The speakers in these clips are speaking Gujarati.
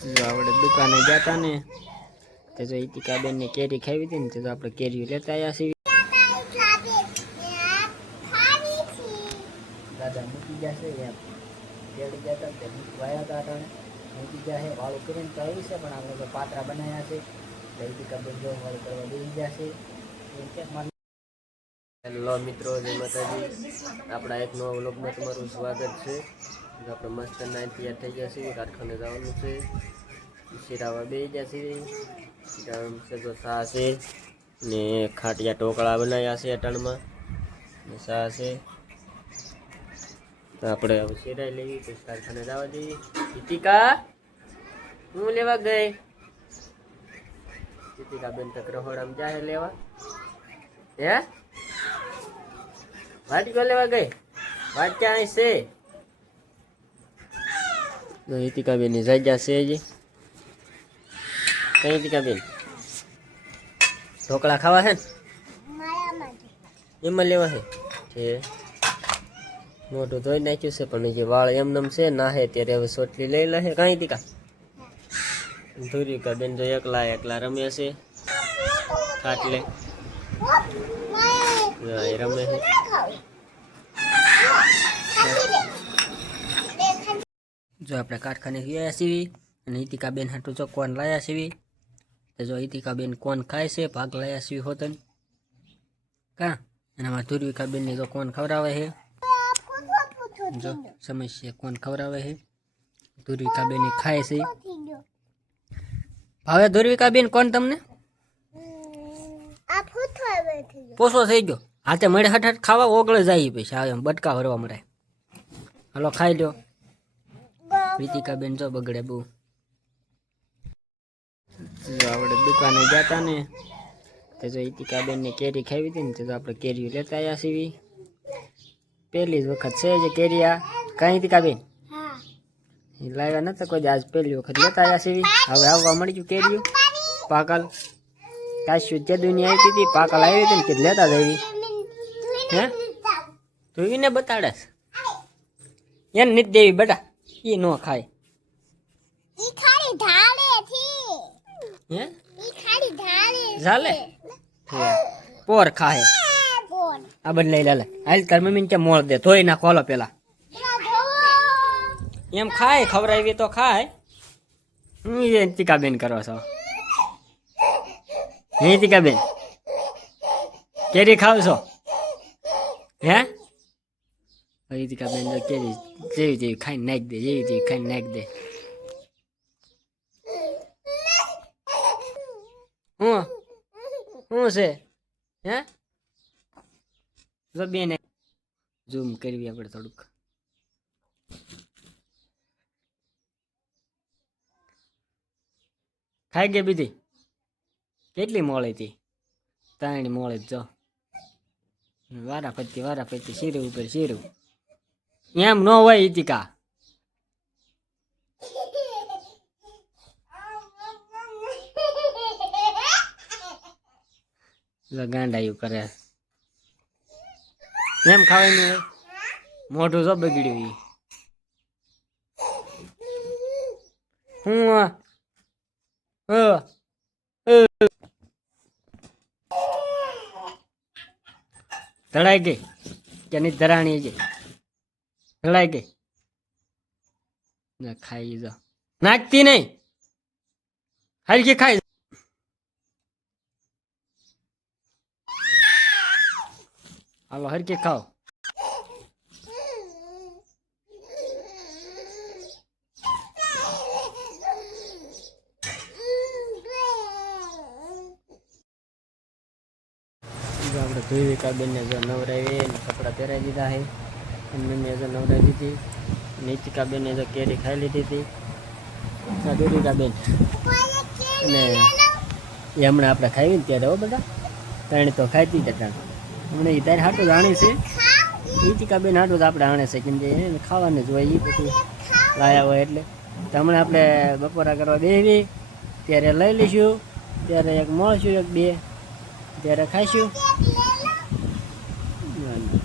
જો આપણે દુકાને જતા ને તો જો ઈતિકાબેન ને કેરી ખાવી હતી ને તો આપણે કેરીઓ લેતા આવ્યા છીએ. દાદા મૂકી જશે એમ કેરી જતા તે વાયા હતા અટાણે મૂકી જશે વાળું કરીને તો આવી છે પણ આપણે તો પાત્રા બનાવ્યા છે તો ઈતિકાબેન જો વાળું કરવા બેસી જશે. હેલો મિત્રો, જય માતાજી. આપણા એક નવા વ્લોગમાં તમારું સ્વાગત છે. આપણે મસ્ત નાઈન તૈયાર થઈ ગયા છીએ, કારખાને જવાનું છે. શીરાવા બે ગયા છે તો સા છે ને ખાટિયા ઢોકળા બનાવ્યા છે અટાણમાં ને સા છે. તો આપણે હવે શીરાઈ લેવી તો કારખાને જવા જઈએ. ઈતિકા હું લેવા ગઈ? ઈતિકા બેન તક રહોડામાં જાય લેવા. હે વાટકો લેવા ગઈ? વાટ ક્યાં છે? ઈતિકાબેન ની જગ્યા છે હજી. કઈ ઈતિકાબેન ઢોકળા ખાવા છે ને એમાં લેવા છે. મોઢું ધોઈ નાખ્યું છે પણ જે વાળ એમનેમ છે ના હે ત્યારે હવે સોટલી લઈ લે. કઈ ઈતિકા? ધુરિકાબેન તો એકલા રમે છે ખાટલે રમે છે. જો આપણે કારખાને ગયા છીએ અને ઈતિકાબેન હાટું જો કોન લાયા છીએ. તો જો ઈતિકાબેન કોન ખાય છે ભાગ લાયા છીએ હોતન કા અને આમાં ધુર્વિકાબેન ની તો કોન ખવડાવે છે. જો સમસ્યા કોન ખવડાવે છે ધુર્વિકાબેન ની ખાય છે. ભાવે ધુર્વિકાબેન કોણ તમને? પોસો થઈ ગયો હાથે મળે હઠ ખાવા ઓગળે જાય પછી આવે બટકા ભરવા મળે. હાલો ખાઈ લ્યો. ઈતિકાબેન જો બગડે બહુ. આપણે દુકાને જતા ને તો જો ઈતિકાબેન ને કેરી ખાવી હતી ને તો આપણે કેરીઓ લેતા આવ્યા છીએ. પહેલી જ વખત છે જે કેરી કઈ ઈતિકાબેન લાવ્યા નતા કોઈ આજ પહેલી વખત લેતા આવ્યા છીએ. હવે આવવા મળી ગયું કેરીઓ પાકલ કાશ્યું જે દુનિયા આવી હતી પાકલ આવી હતી ને કે લેતા જ આવી. હે તું એને બતાડે એને નથી દેવી બેટા, એ નો ખાય. ઝાલે પોર ખાય આ બદલાઈ લાલે. હાલ તાર મમ્મી ને મોળ દે ધોઈ ના ખોલો પેલા એમ ખાય ખવડાવી તો ખાય. ઈતિકાબેન કરો છો? ઈતિકાબેન કેરી ખાવ છો? હે ઈતિકાબેન કેરી જેવી જેવી ખાઈ નાખ દે, જેવી જેવી ખાઈ નાખ દે. શું છે? હે જો બેન ઝૂમ કરવી આપણે થોડુંક. ખાઈ ગઈ બીજી? કેટલી મોળી હતી? 3 મોળી જો વારા ફરતી શીરું ઉપર શીરું એમ ન હોય ઈતિકા. ગાંડાયું કરે એમ ખાવાનું હોય. મોઢું જો બગડ્યું. હું ધડાઈ ગઈ કે નહીં? ધરાણી છે ધડાઈ ગઈ. ખાઈ જો નાખતી નહીં હરખી ખાઈ. હાલો હરખી ખાઓ. આપણે ધુર્વિકાબેન ને જો નવરાવી કપડા પહેરાવી દીધા છે અને મમ્મીએ જો નવરાવી દીધી. ઈતિકાબેન ને જો કેરી ખાઈ લીધી હતી. ધુર્વિકાબેન અને એ હમણાં આપણે ખાવી ને ત્યારે હો બધા 3 તો ખાતી જ હતા. હમણાં એ તારે હાટું જ આણે છે. ઈતિકાબેન હાટું જ આપણે આણે છે કેમ કે એને ખાવાનું જ હોય એ પછી લાયા હોય એટલે. તો હમણાં આપણે બપોરા કરવા બેસી ત્યારે લઈ લઈશું, ત્યારે એક મળશું 1-2 ત્યારે ખાઈશું.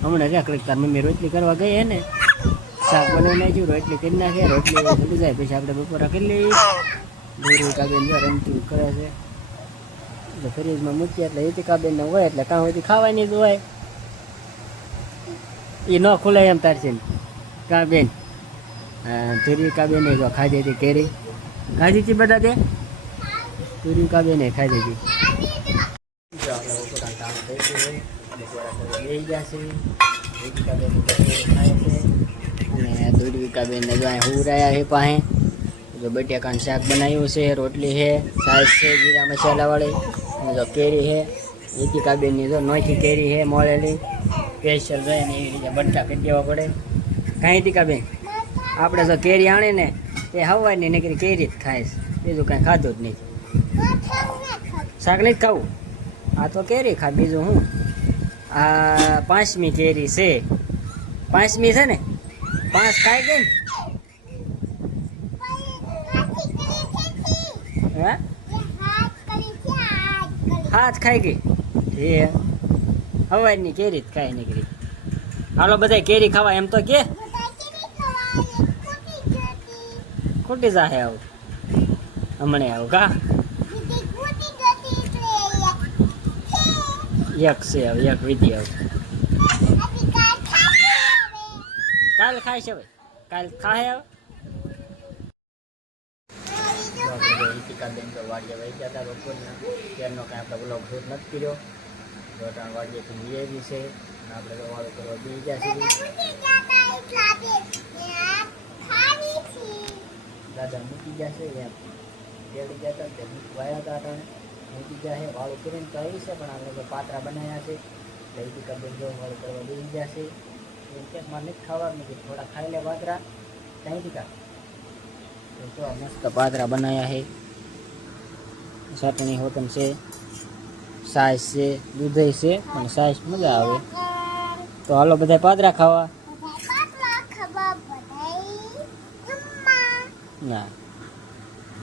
હમણાં ક્યાં તાર મમ્મી રોટલી કરવા ગઈ હે ને શાક બનાવી નાખ્યું, રોટલી કરી નાખે, રોટલી થઈ જાય પછી આપણે બપોરા કરી લઈએ. દૂરિકાબેન જો રમતું કરે છે એટલે ફ્રીજમાં મૂકીએ એટલે હિતિકાબેન હોય એટલે કાં સુધી ખાવાની જ હોય, એ ન ખુલે એમ તારશે કાં બેન. ધુરિકાબેન જો ખાધી હતી કેરી, ખાધી હતી બધા તે ધુરિકાબેન ખાધી હતી. જો આપણે બપોરા કામ થઈ ગયું બપોરા બેસી જશે. હિતિકાબેન ખાય છે અને ધુરિકાબેનને જો અહીં હુરાયા છે પાસે. જો બટેકાનું શાક બનાવ્યું છે, રોટલી છે, છાશ છે જીરા મસાલાવાળી, અને જો કેરી છે હિતિકાબેનની જો નોખી કેરી છે મોળેલી સ્પેશિયલ રહે ને એવી રીતે બટા કરી દેવા પડે. કાંઈ હિતિકાબેન આપણે જો કેરી આણે ને એ હવાની નીકળી કેરી જ ખાઈશ, બીજું કાંઈ ખાધું જ નહીં. શાક નહીં જ ખાવું, આ તો કેરી ખા, બીજું હું. આ 5મી કેરી છે, 5મી છે ને, 5 ખાઈ ગઈ ને. હે હાથ ખાઈ ગઈ એ હવાની કેરી જ ખાઈ નીકળી. હાલો બધા કેરી ખાવા એમ તો કે ખોટી જાહે આવું હમણે આવું કા એક છે આવું એક વિધિ આવું કાલ ખાય છે ભાઈ, કાલ ખાય આવે. હિતિકાબેન તો વાડીએ વહી ગયા હતા બપોરના, ત્યારનો કાંઈ આપણે બ્લોગ શૂટ નથી કર્યો. જોટાણ વાડીએથી લઈ છે અને આપણે તો વાળો કરવા બી ગયા છીએ. દાદા મૂકી ગયા છે એમ તેડી ગયા હતા તે વાયા હતા અટાણે મૂકી ગયા છે. વાળું કરીને તો આવી છે પણ આપણે તો પાત્રા બનાવ્યા છે એટલે હિતિકાબેન જો વાળું કરવા બી ગયા છે. એમ કે મારે નથી ખાવાનું નથી, થોડા ખાઈ લે પાત્રા ત્યાં હિતિકા. તો મસ્ત પાત્રા બનાવ્યા છે, ચટણી હોતન છે, છાશ છે, દૂધ છે અને છાશ મજા આવે. તો હાલો બધા પાત્રા ખાવા. ના